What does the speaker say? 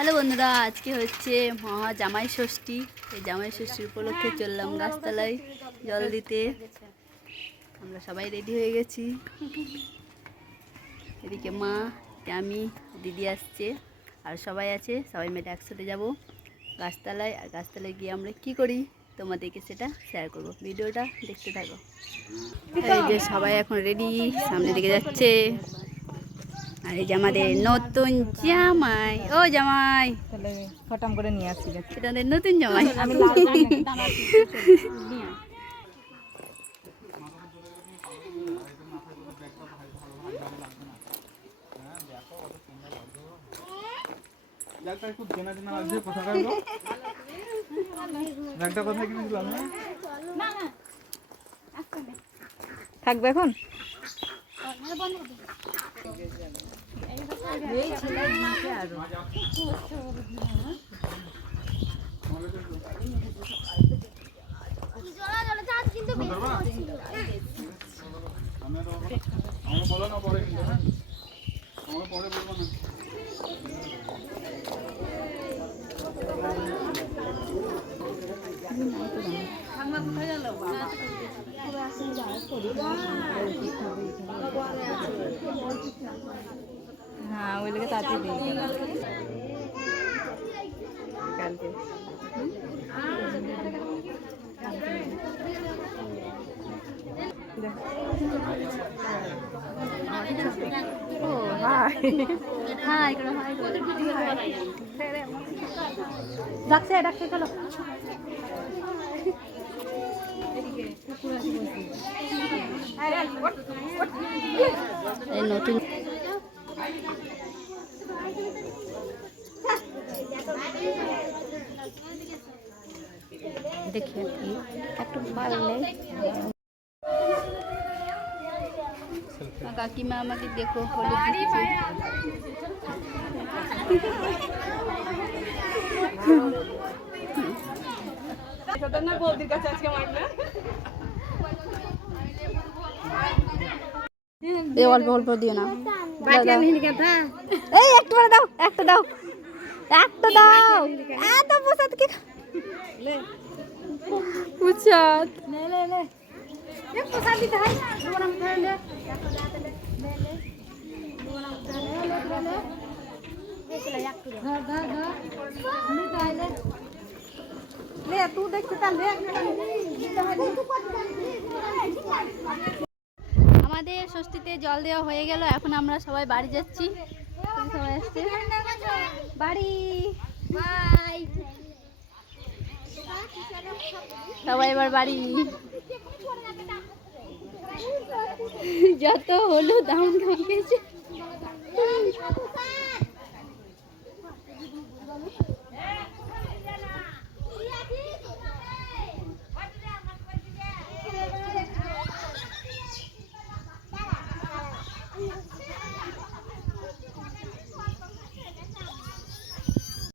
Hello বন্ধুরা, আজকে হচ্ছে মহা জামাই ষষ্ঠী। এই জামাই ষষ্ঠীর উপলক্ষে চললাম গাছতলায় জল দিতে। আমরা সবাই রেডি হয়ে গেছি। এদিকে মা, আমি, দিদি আসছে আর সবাই আছে। সবাই মিলে একসাথে যাব গাছতলায়। আর গাছতলায় গিয়ে আমরা কি করি তোমাদেরকে সেটা শেয়ার করব। ভিডিওটা দেখতে থাকো। এই যে সবাই এখন রেডি, সামনের দিকে যাচ্ছে। আর এই যে আমাদের নতুন জামাই। ও জামাই, তাহলে ফটাম করে নিয়ে আসছি। এটা আমাদের নতুন জামাই। থাকবে এখন হ্যাঁ, ওই লেগে তাড়াতাড়ি দিয়ে গেলাম কালকে। ও হাই হাই করো, হাই করো। ডাকছে ডাকছে চলো। এই নতুন দেখি একটু পারলে কাকিমা আমাকে দেখো হলুদ দিচ্ছে। অল্প অল্প দিও না। এই একটু দাও, একটা দাও, একটা দাও। এত প্রসাদ কি প্রসাদ আমাদের ষষ্ঠীতে জল দেওয়া হয়ে গেল। এখন আমরা সবাই বাড়ি যাচ্ছি। সবাই আসছে বাড়ি। সবাই এবার বাড়ি। যত হলুদ দাম খেয়েছে।